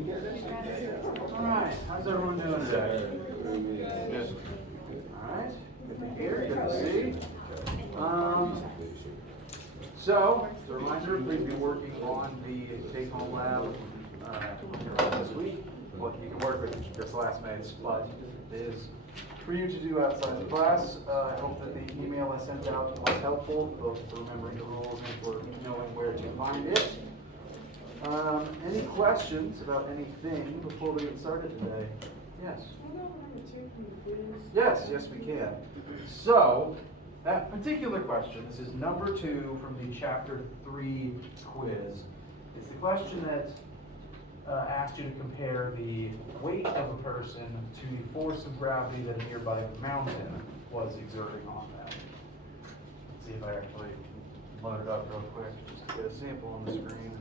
All right, how's everyone doing today? Good. All right, good to hear, good to see. So, as a reminder, please be working on the take-home lab this week. Well, you can work with your classmates, but it is for you to do outside the class. I hope that the email I sent out was helpful, both for remembering the rules and for knowing where to find it. Any questions about anything before we get started today? Yes? Yes, we can. So, that particular question, this is number 2 from the chapter 3 quiz. It's the question that asked you to compare the weight of a person to the force of gravity that a nearby mountain was exerting on them. Let's see if I actually load it up real quick just to get a sample on the screen.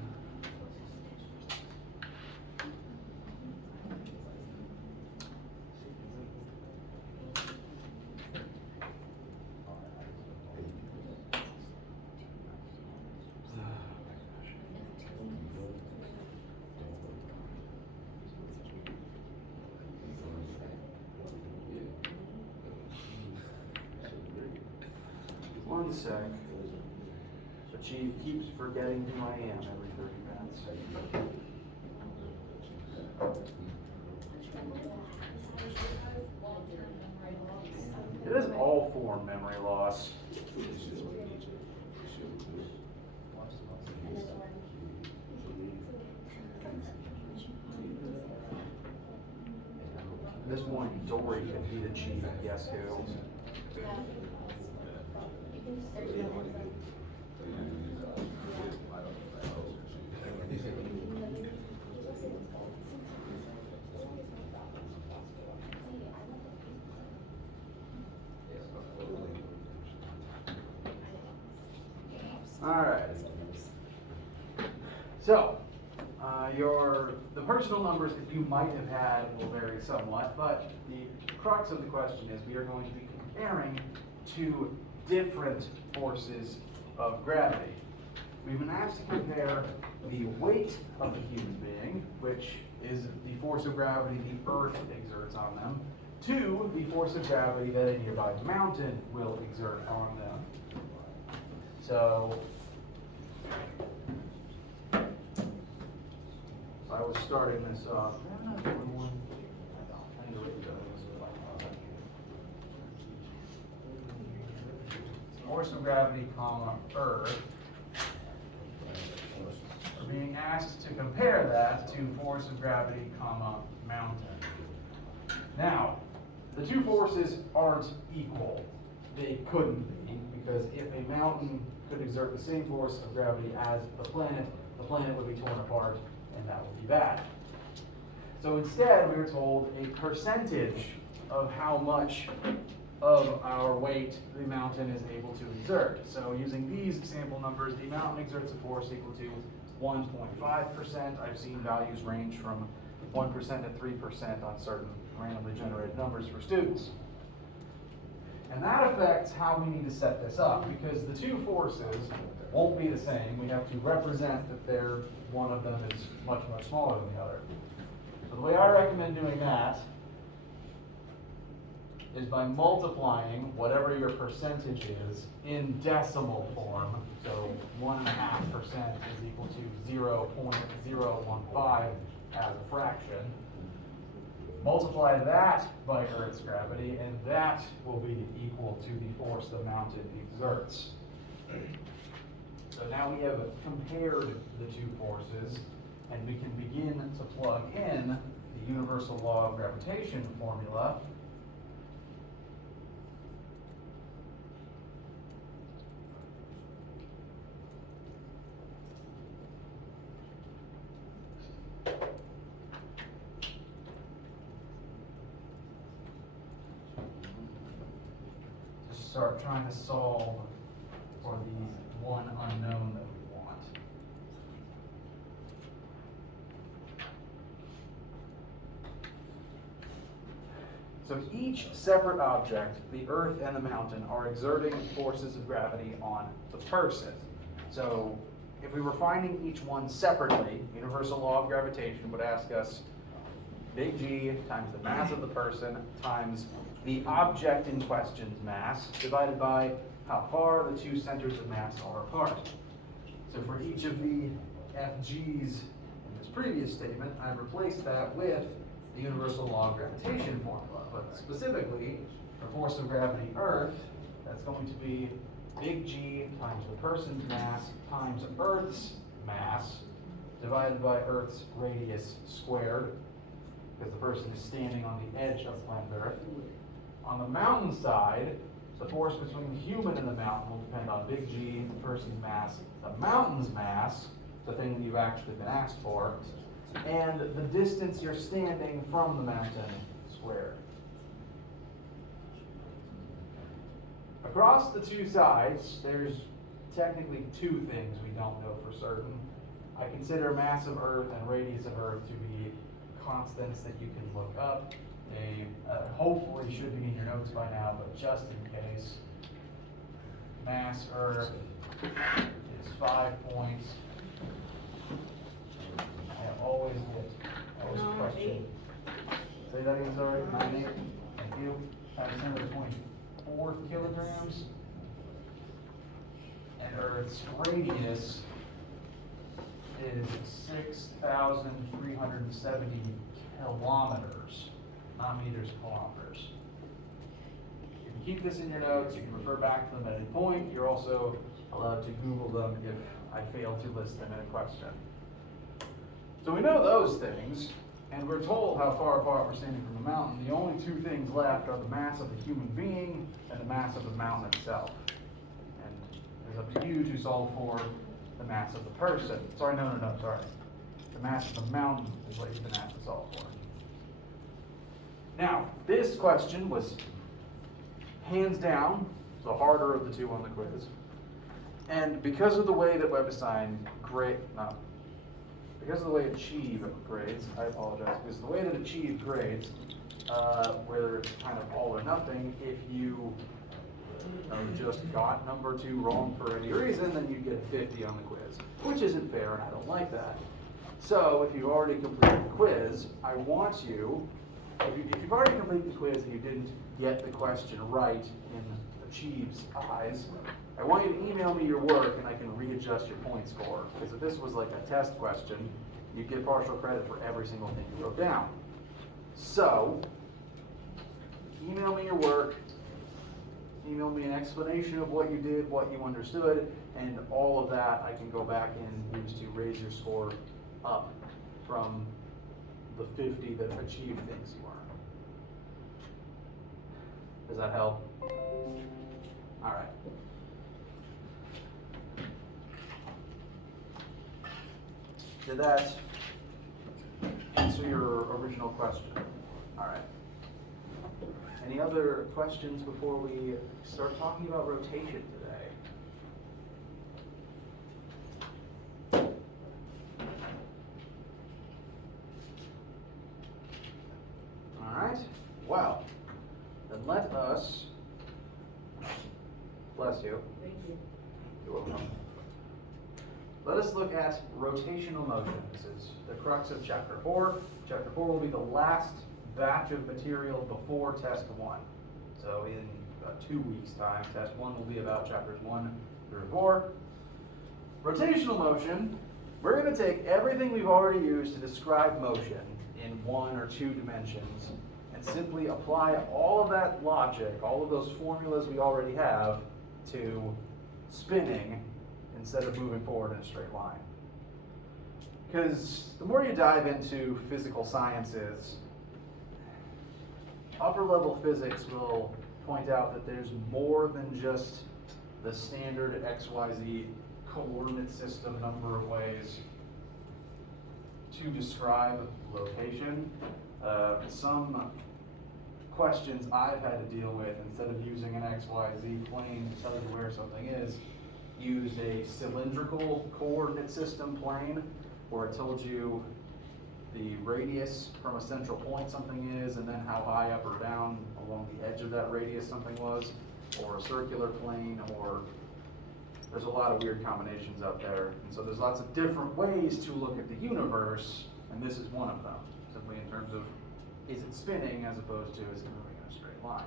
One sec. But she keeps forgetting who I am every 30 minutes. It is all form memory loss. At this point, Dory could be the chief of Guess Who. All right. So, the personal numbers that you might have had will vary somewhat, but the crux of the question is we are going to be comparing two different forces of gravity. We've been asked to compare the weight of the human being, which is the force of gravity the Earth exerts on them, to the force of gravity that a nearby mountain will exert on them. So I was starting this off. Force of gravity, Earth. We're being asked to compare that to force of gravity, mountain. Now, the two forces aren't equal. They couldn't be, because if a mountain could exert the same force of gravity as the planet would be torn apart, and that would be bad. So instead, we were told a percentage of how much of our weight the mountain is able to exert. So using these sample numbers, the mountain exerts a force equal to 1.5%. I've seen values range from 1% to 3% on certain randomly generated numbers for students. And that affects how we need to set this up, because the two forces won't be the same. We have to represent that one of them is much, much smaller than the other. So the way I recommend doing that is by multiplying whatever your percentage is in decimal form. So 1.5% is equal to 0.015 as a fraction. Multiply that by Earth's gravity, and that will be equal to the force the mountain exerts. So now we have compared the two forces, and we can begin to plug in the universal law of gravitation formula. Start trying to solve for the one unknown that we want. So each separate object, the Earth and the mountain, are exerting forces of gravity on the person. So if we were finding each one separately, universal law of gravitation would ask us big G times the mass of the person times the object in question's mass divided by how far the two centers of mass are apart. So for each of the FG's in this previous statement, I've replaced that with the universal law of gravitation formula. But specifically, for force of gravity Earth, that's going to be big G times the person's mass times Earth's mass divided by Earth's radius squared, because the person is standing on the edge of planet Earth. On the mountain side, the force between the human and the mountain will depend on big G, the person's mass, the mountain's mass, the thing that you've actually been asked for, and the distance you're standing from the mountain squared. Across the two sides, there's technically two things we don't know for certain. I consider mass of Earth and radius of Earth to be constants that you can look up. They hopefully should be in your notes by now, but just in case, mass Earth is 5 points. I always question. Say that again, sorry. 9.8. Thank you. Times 10 to the 24 kilograms. And Earth's radius is 6,370 kilometers, not meters, kilometers. You can keep this in your notes. You can refer back to them at any point. You're also allowed to Google them if I fail to list them in a question. So we know those things, and we're told how far apart we're standing from the mountain. The only two things left are the mass of the human being and the mass of the mountain itself. And it's up to you to solve for the mass of the person. Sorry. The mass of the mountain is what you've been asked to solve for. Now, this question was hands down the harder of the two on the quiz. And because of the way that because of the way Achieve grades, I apologize, because the way that Achieve grades, whether it's kind of all or nothing, if you just got number 2 wrong for any reason, then you get a 50 on the quiz, which isn't fair, and I don't like that. So if you've already completed the quiz, I want you, if you've already completed the quiz and you didn't get the question right in Achieve's eyes, I want you to email me your work and I can readjust your point score. Because if this was like a test question, you'd get partial credit for every single thing you wrote down. So, email me your work, email me an explanation of what you did, what you understood, and all of that I can go back and use to raise your score up from the 50 that Achieve thinks you are. Does that help? All right. Did that answer your original question? All right. Any other questions before we start talking about rotation today? All right. Well, then let us, bless you. Thank you. You're welcome. Let us look at rotational motion. This is the crux of Chapter 4. Chapter 4 will be the last batch of material before Test 1. So in about 2 weeks' time, Test 1 will be about Chapters 1 through 4. Rotational motion, we're going to take everything we've already used to describe motion in 1 or 2 dimensions and simply apply all of that logic, all of those formulas we already have, to spinning instead of moving forward in a straight line. Because the more you dive into physical sciences, upper level physics will point out that there's more than just the standard XYZ coordinate system number of ways to describe location. Some questions I've had to deal with, instead of using an XYZ plane to tell you where something is, used a cylindrical coordinate system plane, where it told you the radius from a central point something is, and then how high up or down along the edge of that radius something was, or a circular plane, or there's a lot of weird combinations out there. And so there's lots of different ways to look at the universe, and this is one of them, simply in terms of is it spinning as opposed to is it moving in a straight line.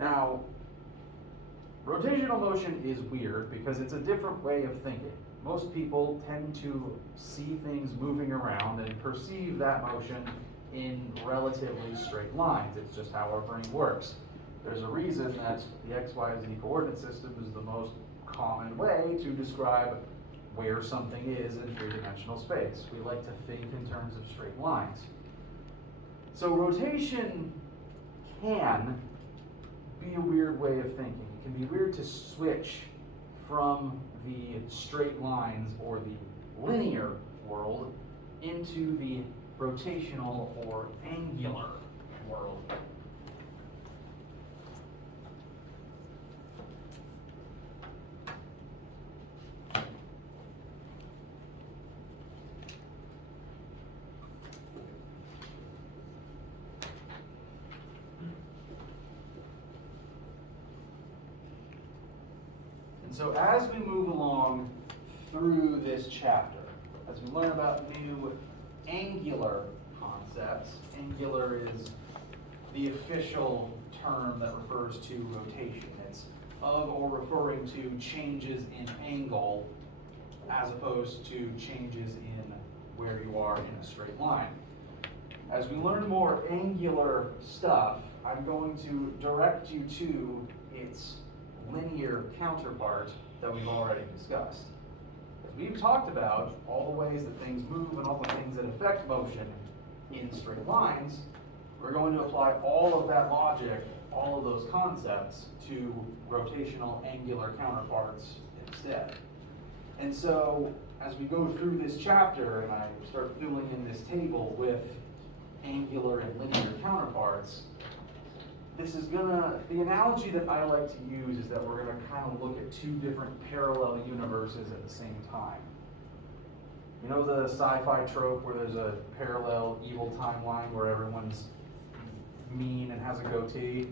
Now, rotational motion is weird because it's a different way of thinking. Most people tend to see things moving around and perceive that motion in relatively straight lines. It's just how our brain works. There's a reason that the x, y, z coordinate system is the most common way to describe where something is in three-dimensional space. We like to think in terms of straight lines. So rotation can be a weird way of thinking. It can be weird to switch from the straight lines or the linear world into the rotational or angular world. So as we move along through this chapter, as we learn about new angular concepts, angular is the official term that refers to rotation. It's of or referring to changes in angle as opposed to changes in where you are in a straight line. As we learn more angular stuff, I'm going to direct you to its linear counterpart that we've already discussed. As we've talked about all the ways that things move and all the things that affect motion in straight lines, we're going to apply all of that logic, all of those concepts to rotational angular counterparts instead. And so as we go through this chapter and I start filling in this table with angular and linear counterparts, the analogy that I like to use is that we're going to kind of look at two different parallel universes at the same time. You know the sci-fi trope where there's a parallel evil timeline where everyone's mean and has a goatee?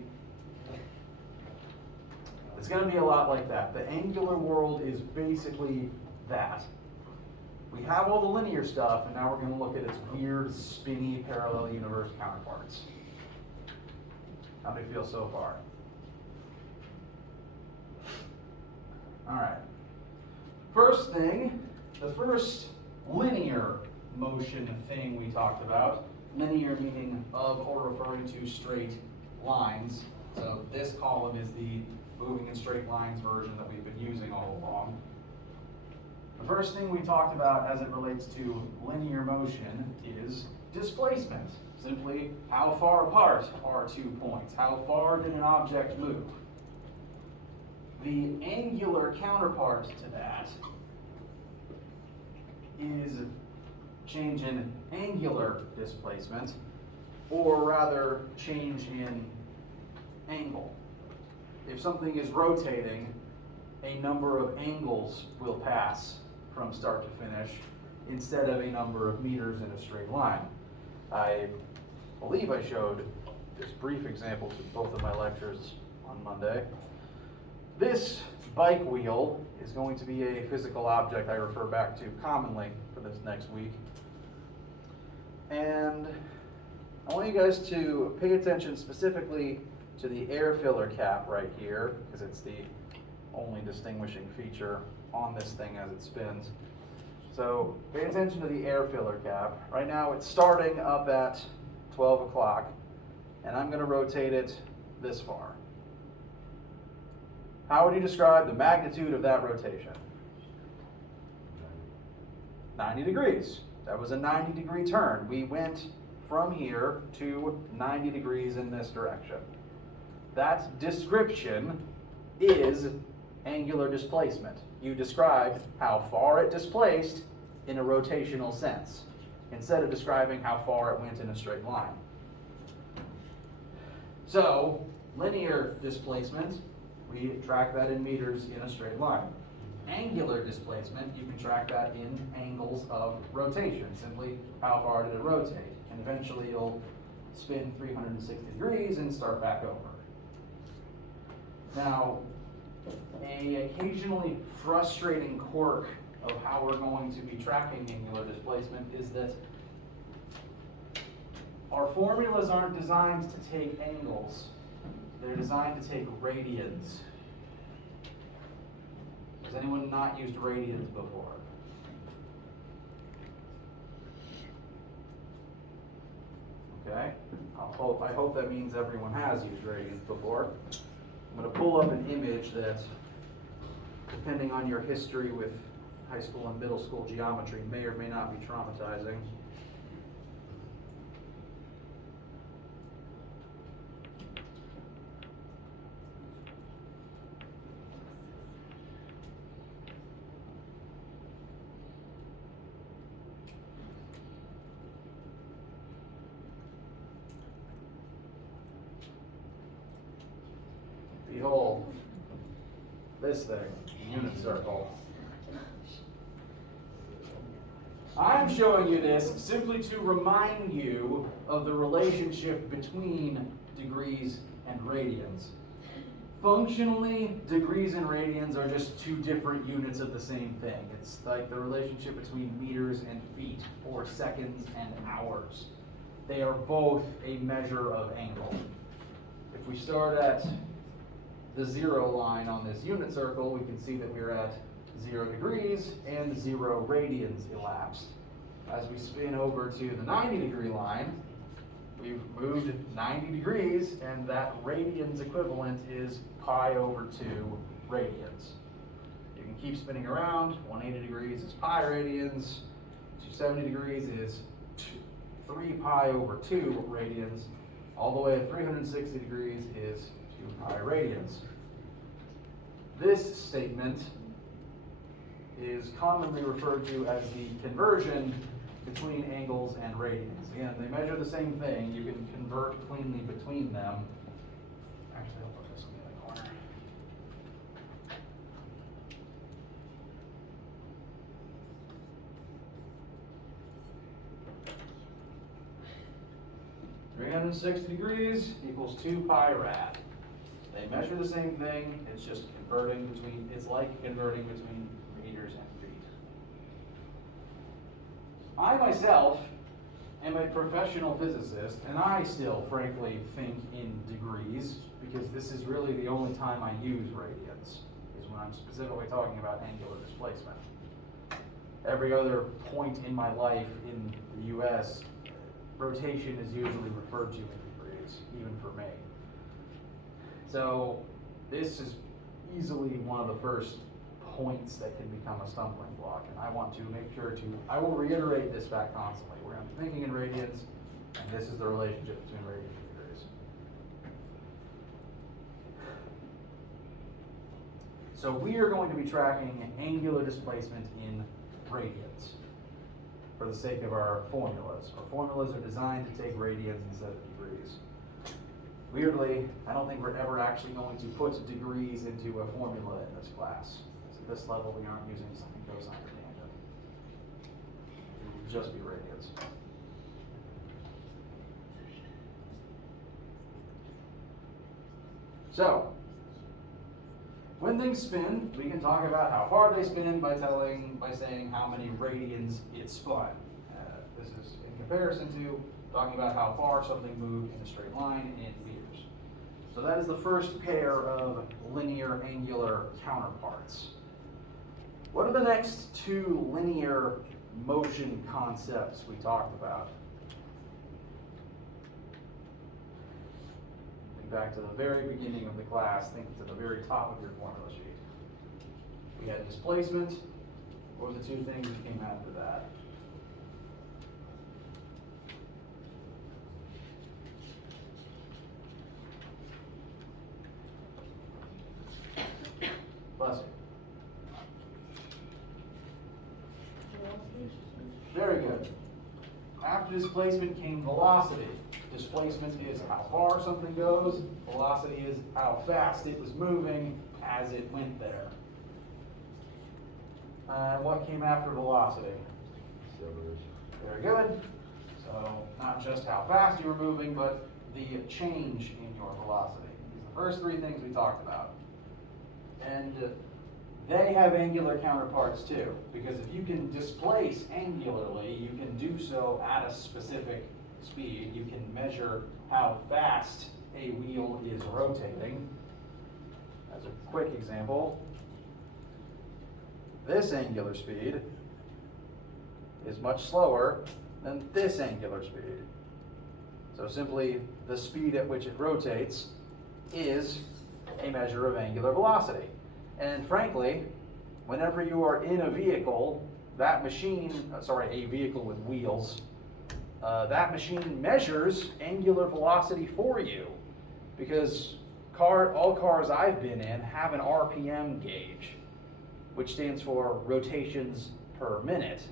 It's going to be a lot like that. The angular world is basically that. We have all the linear stuff, and now we're going to look at its weird, spinny, parallel universe counterparts. How do you feel so far? All right. First thing, the first linear motion thing we talked about, linear meaning of or referring to straight lines. So this column is the moving in straight lines version that we've been using all along. The first thing we talked about as it relates to linear motion is displacement. Simply, how far apart are 2 points? How far did an object move? The angular counterpart to that is change in angular displacement, or rather change in angle. If something is rotating, a number of angles will pass from start to finish instead of a number of meters in a straight line. I believe I showed this brief example to both of my lectures on Monday. This bike wheel is going to be a physical object I refer back to commonly for this next week. And I want you guys to pay attention specifically to the air filler cap right here, because it's the only distinguishing feature on this thing as it spins. So pay attention to the air filler cap. Right now it's starting up at 12 o'clock, and I'm going to rotate it this far. How would you describe the magnitude of that rotation? 90 degrees. That was a 90-degree turn. We went from here to 90 degrees in this direction. That description is angular displacement. You described how far it displaced in a rotational sense, instead of describing how far it went in a straight line. So, linear displacement, we track that in meters in a straight line. Angular displacement, you can track that in angles of rotation, simply how far did it rotate. And eventually you'll spin 360 degrees and start back over. Now, an occasionally frustrating quirk of how we're going to be tracking angular displacement is that our formulas aren't designed to take angles. They're designed to take radians. Has anyone not used radians before? Okay, I hope that means everyone has used radians before. I'm going to pull up an image that, depending on your history with high school and middle school geometry, may or may not be traumatizing. Behold, this thing, unit circle. I'm showing you this simply to remind you of the relationship between degrees and radians. Functionally, degrees and radians are just two different units of the same thing. It's like the relationship between meters and feet, or seconds and hours. They are both a measure of angle. If we start at the 0 line on this unit circle, we can see that we're at 0 degrees and 0 radians elapsed. As we spin over to the 90-degree line, we've moved 90 degrees, and that radians equivalent is pi over 2 radians. You can keep spinning around. 180 degrees is pi radians. 270 degrees is 3 pi over 2 radians. All the way at 360 degrees is 2 pi radians. This statement is commonly referred to as the conversion between angles and radians. Again, they measure the same thing. You can convert cleanly between them. Actually, I'll put this in the other corner. (360 degrees equals 2 pi rad). They measure the same thing. It's just converting between. It's like converting between meters and feet. I myself am a professional physicist, and I still, frankly, think in degrees, because this is really the only time I use radians, is when I'm specifically talking about angular displacement. Every other point in my life in the US, rotation is usually referred to in degrees, even for me. So this is easily one of the first points that can become a stumbling block, and I want to make sure I will reiterate this fact constantly. We're going to be thinking in radians, and this is the relationship between radians and degrees. So we are going to be tracking angular displacement in radians for the sake of our formulas. Our formulas are designed to take radians instead of degrees. Weirdly, I don't think we're ever actually going to put degrees into a formula in this class. So at this level, we aren't using something cosine or tangent. It will just be radians. So, when things spin, we can talk about how far they spin by saying how many radians it spun. This is in comparison to talking about how far something moved in a straight line in meters. So that is the first pair of linear angular counterparts. What are the next two linear motion concepts we talked about? Think back to the very beginning of the class, think to the very top of your formula sheet. We had displacement. What were the two things that came after that? Bless you. Very good. After displacement came velocity. Displacement is how far something goes. Velocity is how fast it was moving as it went there. What came after velocity? Very good. So not just how fast you were moving, but the change in your velocity. These are the first three things we talked about. And they have angular counterparts too, because if you can displace angularly, you can do so at a specific speed. You can measure how fast a wheel is rotating. As a quick example, this angular speed is much slower than this angular speed. So simply the speed at which it rotates is a measure of angular velocity. And frankly, whenever you are in a vehicle, that machine, a vehicle with wheels, that machine measures angular velocity for you, because all cars I've been in have an RPM gauge, which stands for rotations per minute.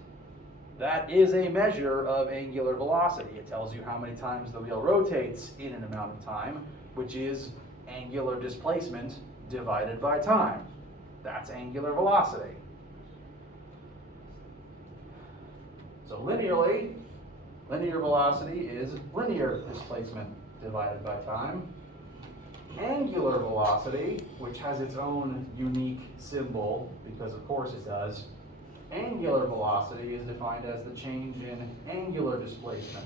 That is a measure of angular velocity. It tells you how many times the wheel rotates in an amount of time, which is angular displacement divided by time. That's angular velocity. So linearly, linear velocity is linear displacement divided by time. Angular velocity, which has its own unique symbol, because of course it does, angular velocity is defined as the change in angular displacement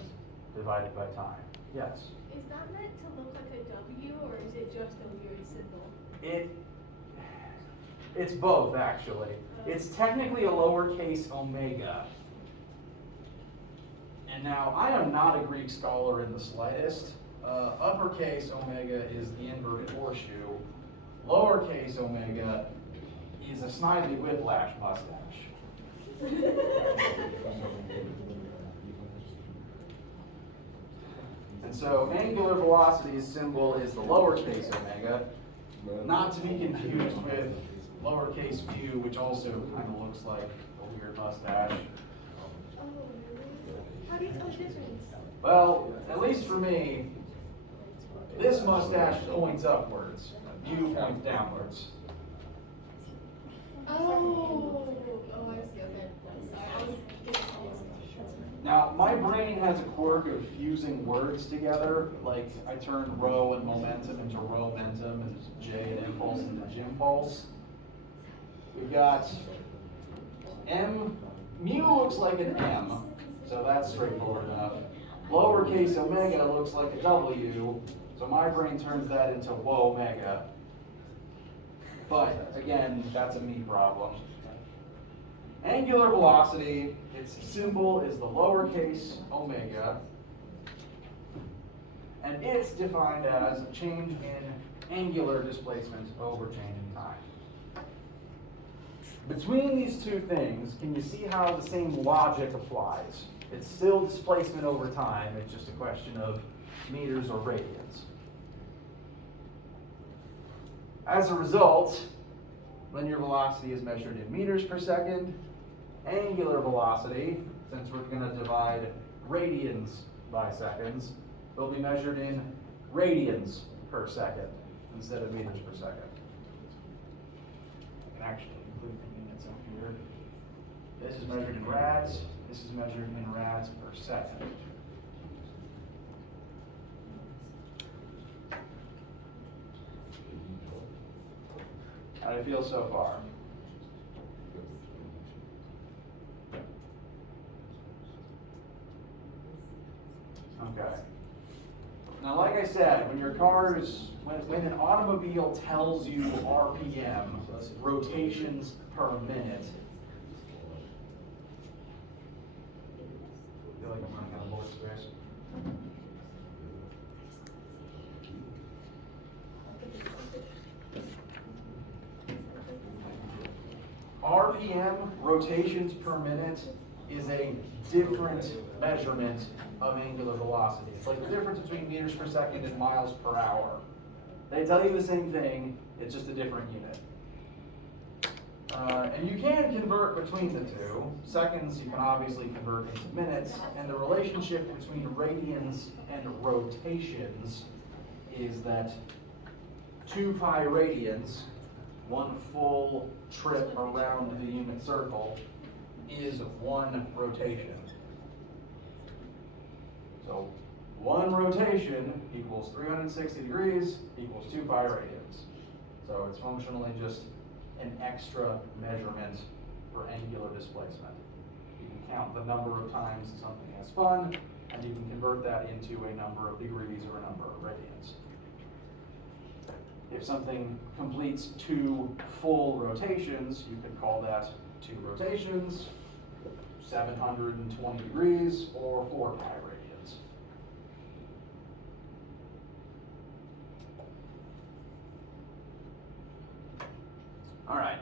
divided by time. Yes? Is that meant to look like a W, or is it just a weird symbol? It's both, actually. It's technically a lowercase omega. And now, I am not a Greek scholar in the slightest. Uppercase omega is the inverted horseshoe. Lowercase omega is a Snidely Whiplash mustache. And so angular velocity's symbol is the lowercase omega, not to be confused with lowercase mu, which also kind of looks like a weird mustache. Oh, really? How do you tell the difference? Well, at least for me, this mustache points upwards, mu points downwards. Oh, I see, okay. Sorry, I was Now, my brain has a quirk of fusing words together, like I turned rho and momentum into romentum, and J and impulse into gympulse. We've got M, mu looks like an M, so that's straightforward enough. Lowercase omega looks like a W, so my brain turns that into womega. But again, that's a me problem. Angular velocity, its symbol is the lowercase omega, and it's defined as a change in angular displacement over change in time. Between these two things, can you see how the same logic applies? It's still displacement over time, it's just a question of meters or radians. As a result, linear velocity is measured in meters per second. Angular velocity, since we're going to divide radians by seconds, will be measured in radians per second instead of meters per second. I can actually include the units up here. This is measured in rads. This is measured in rads per second. How do you feel so far? Okay. Now, like I said, when when an automobile tells you RPM, rotations per minute, I feel like I'm running out of voice space. RPM, rotations per minute, is a different measurement of angular velocity. It's like the difference between meters per second and miles per hour. They tell you the same thing, it's just a different unit. And you can convert between the two. Seconds you can obviously convert into minutes, and the relationship between radians and rotations is that 2 pi radians, one full trip around the unit circle, is 1 rotation. So 1 rotation equals 360 degrees equals 2 pi radians. So it's functionally just an extra measurement for angular displacement. You can count the number of times something has spun, and you can convert that into a number of degrees or a number of radians. If something completes 2 full rotations, you can call that 2 rotations, 720 degrees, or 4 pi radians. All right,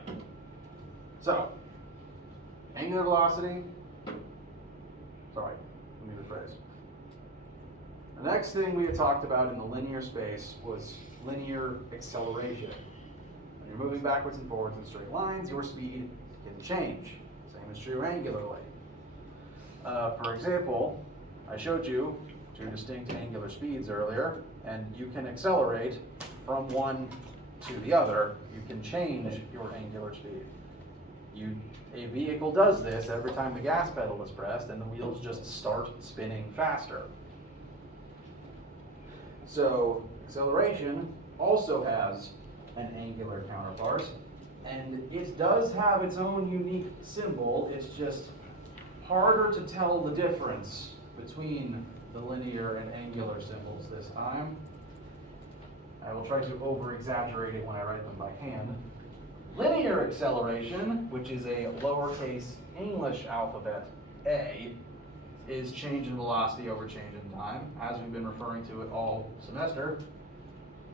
so angular velocity, sorry, let me rephrase. The next thing we had talked about in the linear space was linear acceleration. When you're moving backwards and forwards in straight lines, your speed can change. Same is true angularly. For example, I showed you 2 distinct angular speeds earlier, and you can accelerate from one to the other. You can change your angular speed. A vehicle does this every time the gas pedal is pressed, and the wheels just start spinning faster. So acceleration also has an angular counterpart, and it does have its own unique symbol. It's just harder to tell the difference between the linear and angular symbols this time. I will try to over-exaggerate it when I write them by hand. Linear acceleration, which is a lowercase English alphabet A, is change in velocity over change in time, as we've been referring to it all semester.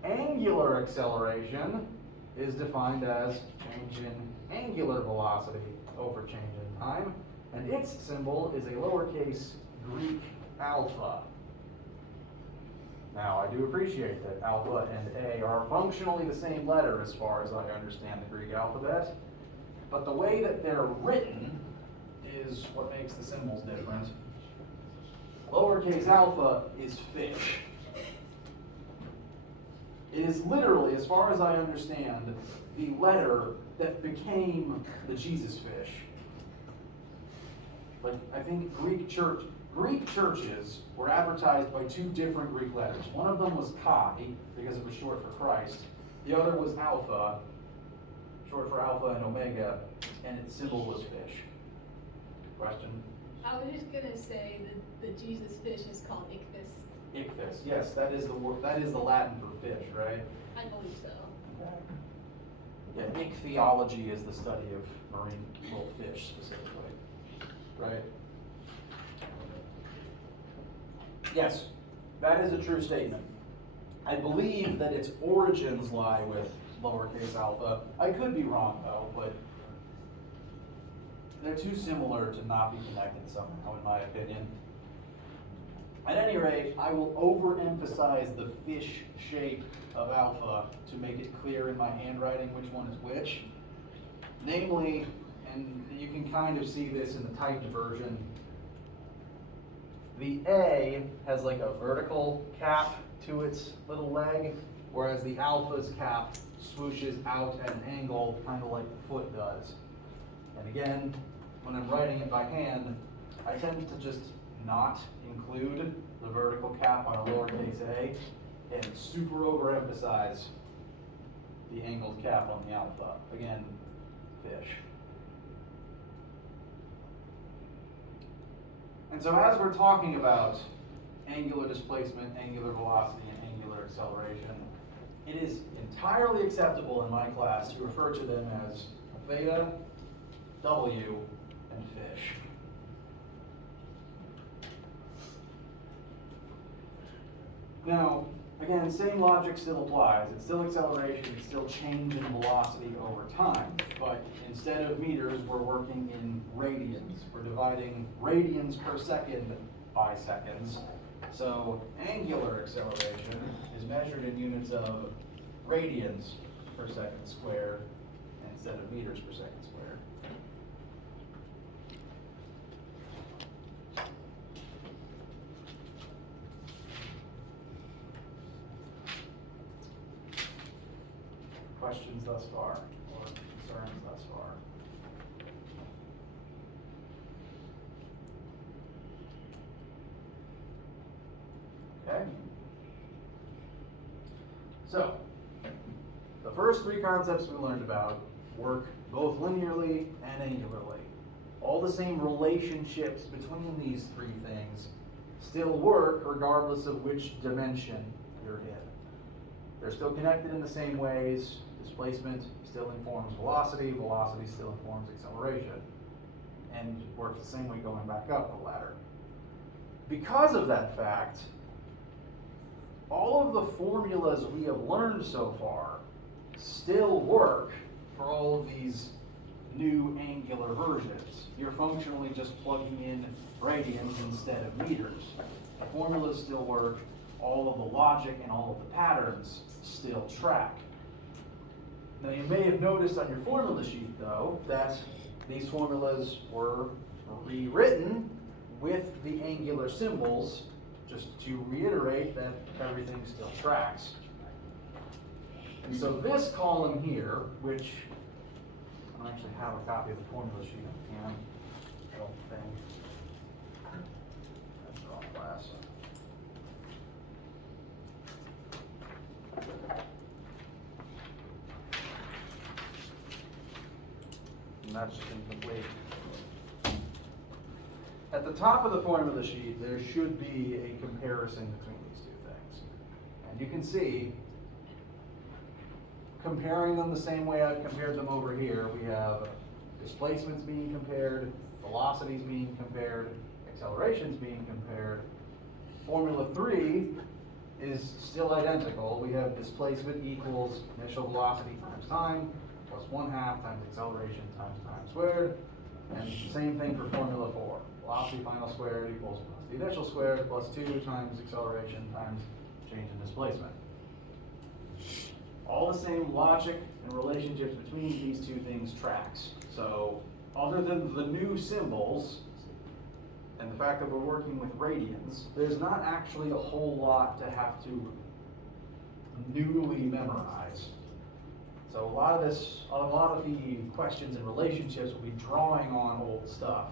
Angular acceleration is defined as change in angular velocity over change in time, and its symbol is a lowercase Greek alpha. Now, I do appreciate that alpha and A are functionally the same letter as far as I understand the Greek alphabet, but the way that they're written is what makes the symbols different. Lowercase alpha is fish. It is literally, as far as I understand, the letter that became the Jesus fish. Like, I think Greek churches were advertised by 2 different Greek letters. One of them was Chi, because it was short for Christ. The other was Alpha, short for Alpha and Omega, and its symbol was fish. Question? I was just gonna say that the Jesus fish is called ichthys. Ichthys, yes, that is the word. That is the Latin for fish, right? I believe so. Okay. Yeah, ichthyology is the study of marine little fish specifically, right? Yes, that is a true statement. I believe that its origins lie with lowercase alpha. I could be wrong though, but they're too similar to not be connected somehow, in my opinion. At any rate, I will overemphasize the fish shape of alpha to make it clear in my handwriting which one is which. Namely, and you can kind of see this in the typed version, the A has like a vertical cap to its little leg, whereas the alpha's cap swooshes out at an angle, kind of like the foot does. And again, when I'm writing it by hand, I tend to just not include the vertical cap on a lowercase a and super overemphasize the angled cap on the alpha. Again, fish. And so as we're talking about angular displacement, angular velocity, and angular acceleration, it is entirely acceptable in my class to refer to them as theta, W, and fish. Now, again, same logic still applies. It's still acceleration, it's still change in velocity over time. But instead of meters, we're working in radians. We're dividing radians per second by seconds. So angular acceleration is measured in units of radians per second squared instead of meters per second squared. Questions thus far, or concerns thus far? Okay. So, the first 3 concepts we learned about work both linearly and angularly. All the same relationships between these three things still work regardless of which dimension you're in. They're still connected in the same ways. Displacement still informs velocity, velocity still informs acceleration, and works the same way going back up the ladder. Because of that fact, all of the formulas we have learned so far still work for all of these new angular versions. You're functionally just plugging in radians instead of meters. The formulas still work, all of the logic and all of the patterns still track. Now you may have noticed on your formula sheet though that these formulas were rewritten with the angular symbols, just to reiterate that everything still tracks. And so this column here, which I don't actually have a copy of the formula sheet on hand, I don't think. That's the wrong class. And that's just incomplete. At the top of the formula sheet, there should be a comparison between these two things. And you can see, comparing them the same way I've compared them over here, we have displacements being compared, velocities being compared, accelerations being compared. Formula 3 is still identical. We have displacement equals initial velocity times time, plus 1/2 times acceleration times time squared. And same thing for formula 4. Velocity final squared equals velocity initial squared plus 2 times acceleration times change in displacement. All the same logic and relationships between these two things tracks. So other than the new symbols and the fact that we're working with radians, there's not actually a whole lot to have to newly memorize. So a lot of the questions and relationships will be drawing on old stuff,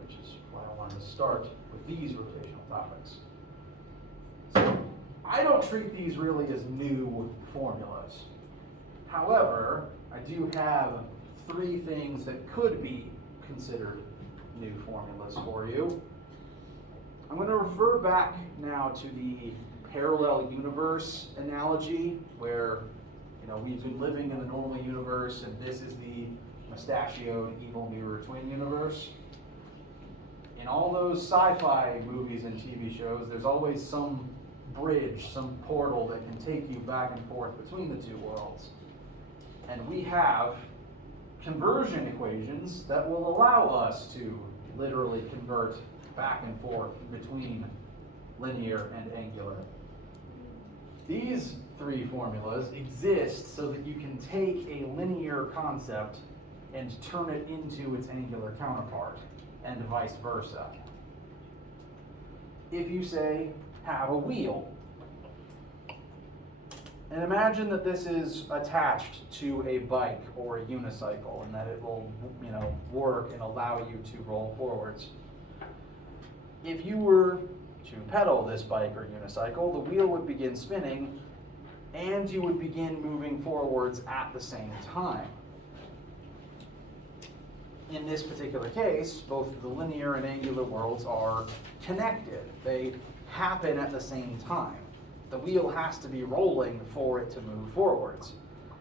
which is why I wanted to start with these rotational topics. So I don't treat these really as new formulas. However, I do have 3 things that could be considered new formulas for you. I'm going to refer back now to the parallel universe analogy where we've been living in the normal universe and this is the mustachioed evil mirror twin universe. In all those sci-fi movies and TV shows, there's always some bridge, some portal that can take you back and forth between the two worlds. And we have conversion equations that will allow us to literally convert back and forth between linear and angular. These 3 formulas exist so that you can take a linear concept and turn it into its angular counterpart, and vice versa. If you say, have a wheel, and imagine that this is attached to a bike or a unicycle and that it will, work and allow you to roll forwards. If you were to pedal this bike or unicycle, the wheel would begin spinning and you would begin moving forwards at the same time. In this particular case, both the linear and angular worlds are connected. They happen at the same time. The wheel has to be rolling for it to move forwards.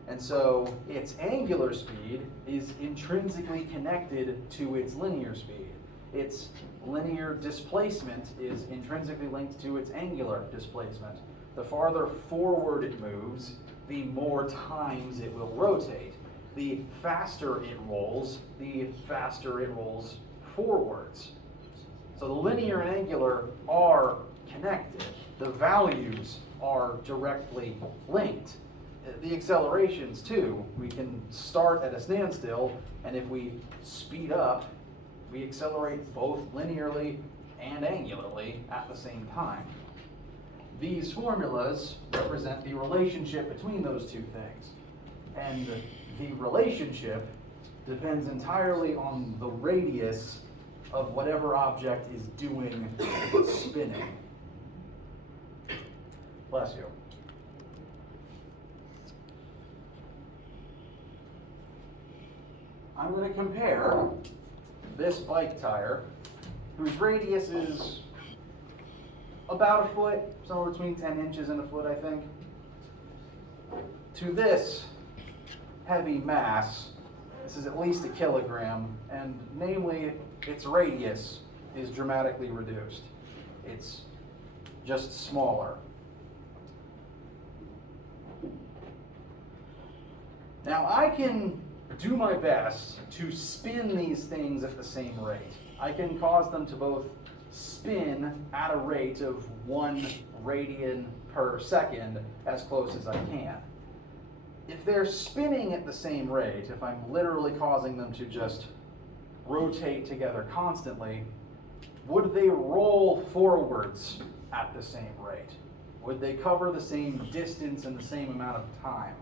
And so its angular speed is intrinsically connected to its linear speed. Its linear displacement is intrinsically linked to its angular displacement. The farther forward it moves, the more times it will rotate. The faster it rolls, the faster it rolls forwards. So the linear and angular are connected. The values are directly linked. The accelerations too. We can start at a standstill, and if we speed up, we accelerate both linearly and angularly at the same time. These formulas represent the relationship between those two things. And the relationship depends entirely on the radius of whatever object is doing the spinning. Bless you. I'm going to compare this bike tire, whose radius is about a foot, somewhere between 10 inches and a foot, I think, to this heavy mass. This is at least a kilogram, and namely, its radius is dramatically reduced. It's just smaller. Now, I can do my best to spin these things at the same rate. I can cause them to both spin at a rate of 1 radian per second as close as I can. If they're spinning at the same rate, if I'm literally causing them to just rotate together constantly, would they roll forwards at the same rate? Would they cover the same distance in the same amount of time?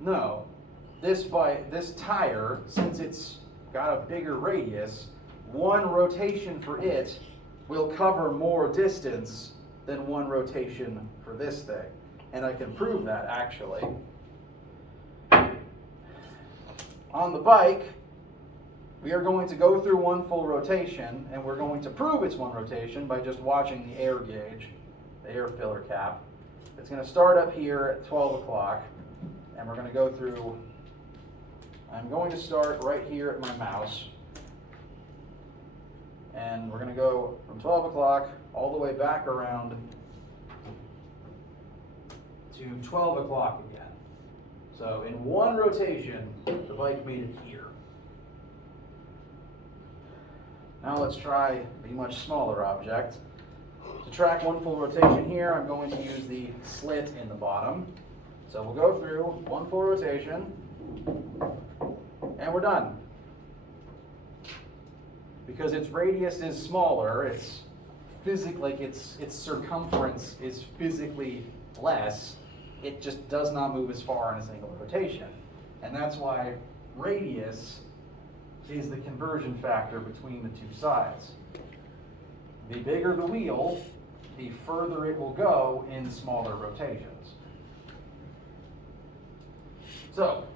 No. This tire, since it's got a bigger radius, 1 rotation for it will cover more distance than 1 rotation for this thing. And I can prove that, actually. On the bike, we are going to go through 1 full rotation, and we're going to prove it's 1 rotation by just watching the air gauge, the air filler cap. It's going to start up here at 12 o'clock, and we're going to go through, I'm going to start right here at my mouse, and we're going to go from 12 o'clock all the way back around to 12 o'clock again. So in 1 rotation, the bike made it here. Now let's try a much smaller object. To track 1 full rotation here, I'm going to use the slit in the bottom. So we'll go through 1 full rotation, and we're done. Because its radius is smaller, its circumference is physically less, it just does not move as far in a single rotation. And that's why radius is the conversion factor between the 2 sides. The bigger the wheel, the further it will go in smaller rotations. So,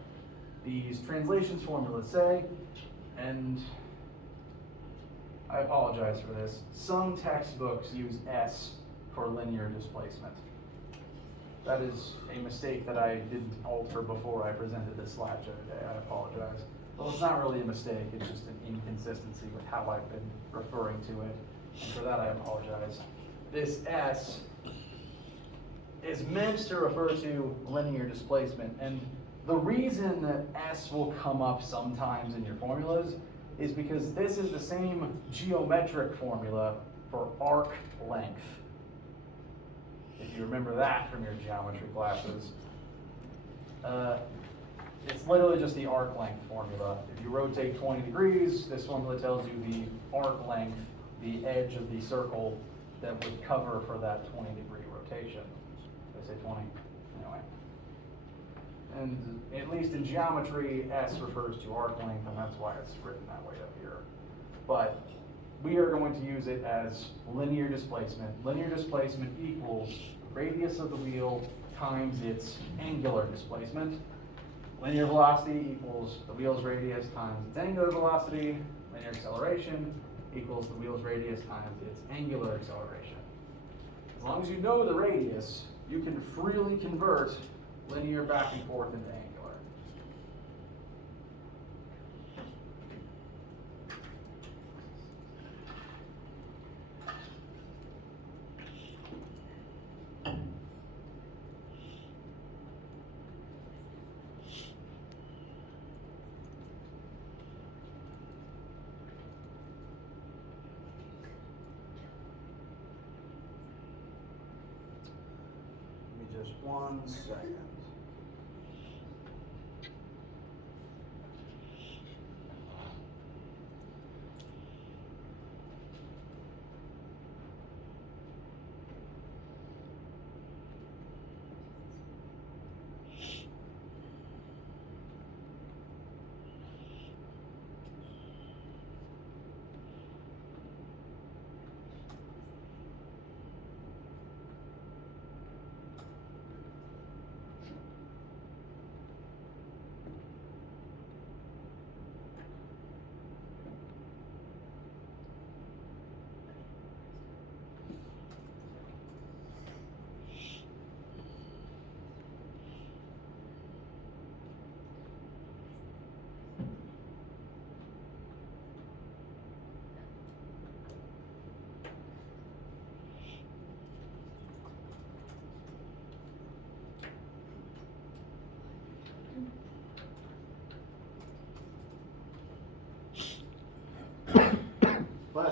these translations formulas say, and I apologize for this, some textbooks use S for linear displacement. That is a mistake that I didn't alter before I presented this slide the other day. I apologize. Well, it's not really a mistake, it's just an inconsistency with how I've been referring to it. And for that, I apologize. This S is meant to refer to linear displacement. And the reason that S will come up sometimes in your formulas is because this is the same geometric formula for arc length. If you remember that from your geometry classes. It's literally just the arc length formula. If you rotate 20 degrees, this formula tells you the arc length, the edge of the circle that would cover for that 20-degree rotation. Did I say 20? Anyway. And at least in geometry, S refers to arc length, and that's why it's written that way up here. But we are going to use it as linear displacement. Linear displacement equals the radius of the wheel times its angular displacement. Linear velocity equals the wheel's radius times its angular velocity. Linear acceleration equals the wheel's radius times its angular acceleration. As long as you know the radius, you can freely convert linear back and forth into angular. Just 1 second.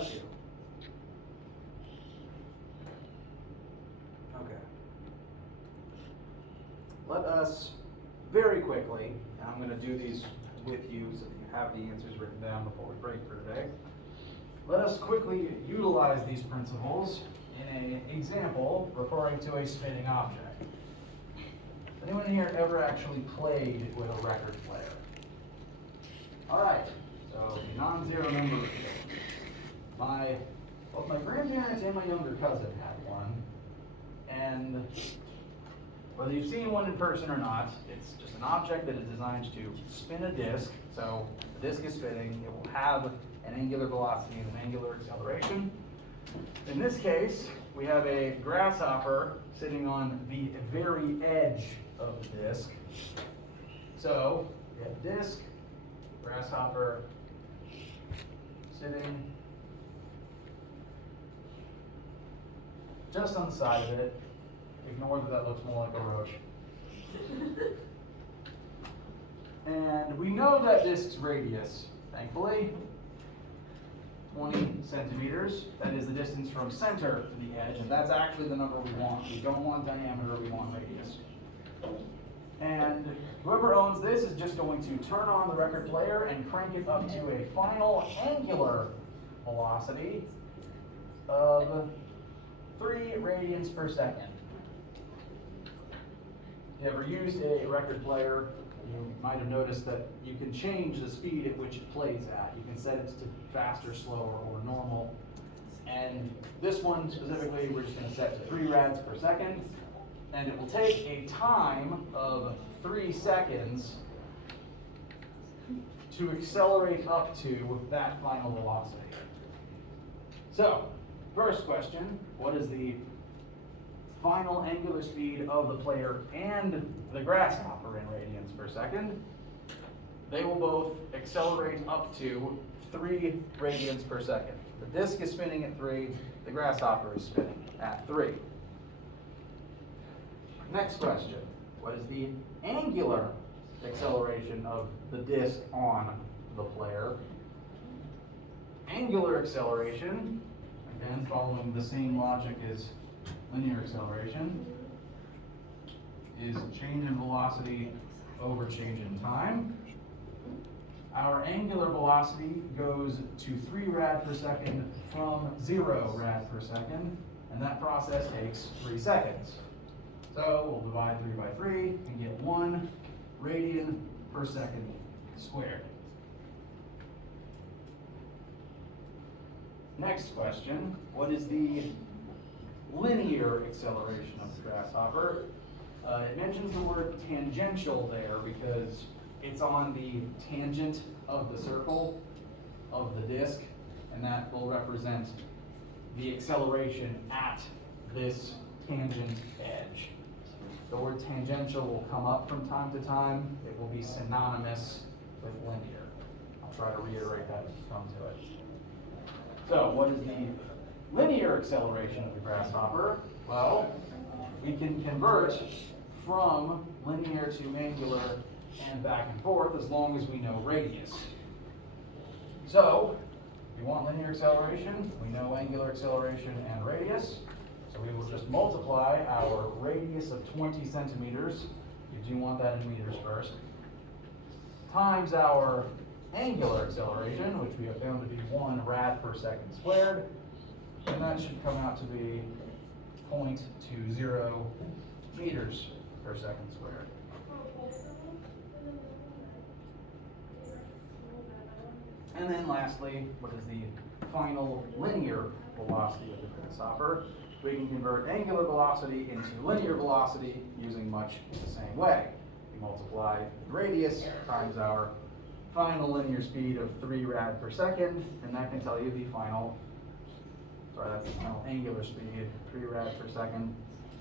Bless you. Okay. Let us very quickly, and I'm going to do these with you so that you have the answers written down before we break for today. Let us quickly utilize these principles in an example referring to a spinning object. Anyone here ever actually played with a record player? All right, so the non-zero number field. Both my grandparents and my younger cousin had one, and whether you've seen one in person or not, it's just an object that is designed to spin a disc. So the disc is spinning, it will have an angular velocity and an angular acceleration. In this case, we have a grasshopper sitting on the very edge of the disc. So we have disc, grasshopper sitting just on the side of it. Ignore that looks more like a roach. And we know that disc's radius, thankfully, 20 centimeters. That is the distance from center to the edge, and that's actually the number we want. We don't want diameter, we want radius. And whoever owns this is just going to turn on the record player and crank it up to a final angular velocity of 3 radians per second. If you ever used a record player, you might have noticed that you can change the speed at which it plays at. You can set it to faster, slower, or normal. And this one specifically, we're just going to set to 3 rads per second. And it will take a time of 3 seconds to accelerate up to that final velocity. So, first question, what is the final angular speed of the player and the grasshopper in radians per second? They will both accelerate up to 3 radians per second. The disc is spinning at 3, the grasshopper is spinning at 3. Next question, what is the angular acceleration of the disc on the player? Angular acceleration, again following the same logic as linear acceleration, is change in velocity over change in time. Our angular velocity goes to 3 rad per second from 0 rad per second, and that process takes 3 seconds. So we'll divide 3 by 3 and get 1 radian per second squared. Next question, what is the linear acceleration of the grasshopper? It mentions the word tangential there because it's on the tangent of the circle of the disc, and that will represent the acceleration at this tangent edge. The word tangential will come up from time to time. It will be synonymous with linear. I'll try to reiterate that as we come to it. So what is the linear acceleration of the grasshopper? Well, we can convert from linear to angular and back and forth as long as we know radius. So, if we want linear acceleration, we know angular acceleration and radius. So we will just multiply our radius of 20 centimeters, you do want that in meters first, times our angular acceleration, which we have found to be 1 rad per second squared, and that should come out to be 0.20 meters per second squared. And then lastly, what is the final linear velocity of the grasshopper? We can convert angular velocity into linear velocity using much the same way. We multiply the radius times our final linear speed of 3 rad per second, and that can tell you the final, that's the final angular speed, 3 rad per second,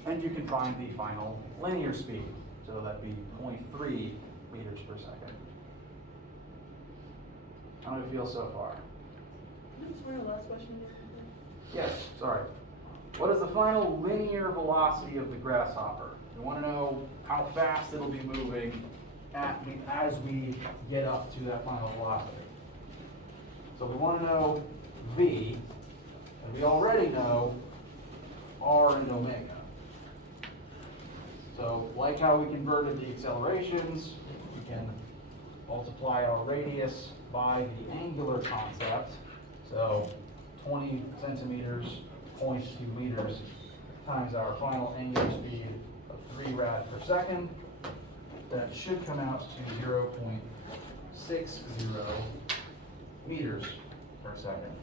and you can find the final linear speed, so that'd be 0.3 meters per second. How do you feel so far? What's our last question again? Yes, sorry. What is the final linear velocity of the grasshopper? We want to know how fast it'll be moving as we get up to that final velocity. So we want to know v, and we already know r and omega. So like how we converted the accelerations, we can multiply our radius by the angular concept. So 20 centimeters, 0.2 meters, times our final angular speed of 3 rad per second. That should come out to 0.60 meters per second.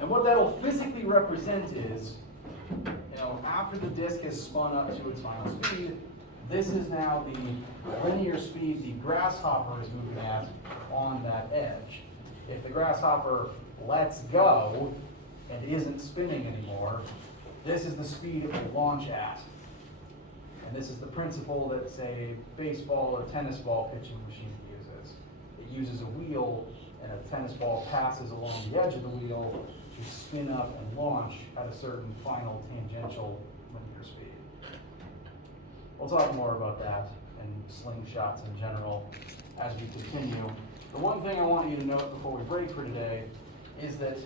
And what that'll physically represent is, after the disk has spun up to its final speed, this is now the linear speed the grasshopper is moving at on that edge. If the grasshopper lets go and isn't spinning anymore, this is the speed it will launch at. And this is the principle that, say, baseball or tennis ball pitching machine uses. It uses a wheel, and a tennis ball passes along the edge of the wheel to spin up and launch at a certain final tangential linear speed. We'll talk more about that and slingshots in general as we continue. The one thing I want you to note before we break for today is that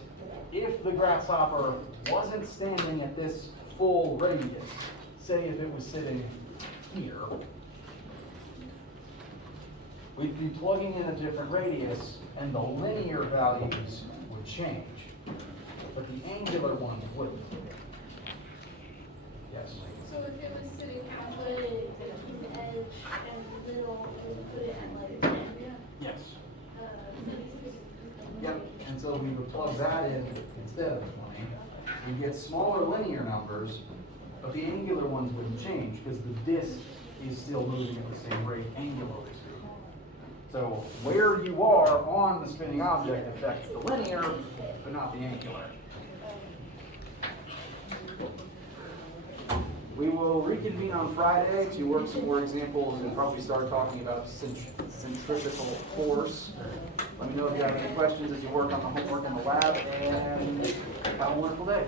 if the grasshopper wasn't standing at this full radius, say if it was sitting here, we'd be plugging in a different radius and the linear values would change, but the angular ones wouldn't. Yes? So if it was sitting halfway between the edge and the middle, and we put it at like 10? Yes. Yep, and so we would plug that in instead of 20. We get smaller linear numbers, but the angular ones wouldn't change because the disk is still moving at the same rate angularly speaking. So where you are on the spinning object affects the linear, but not the angular. We will reconvene on Friday to work some more examples and probably start talking about centrifugal force. Let me know if you have any questions as you work on the homework in the lab, and have a wonderful day.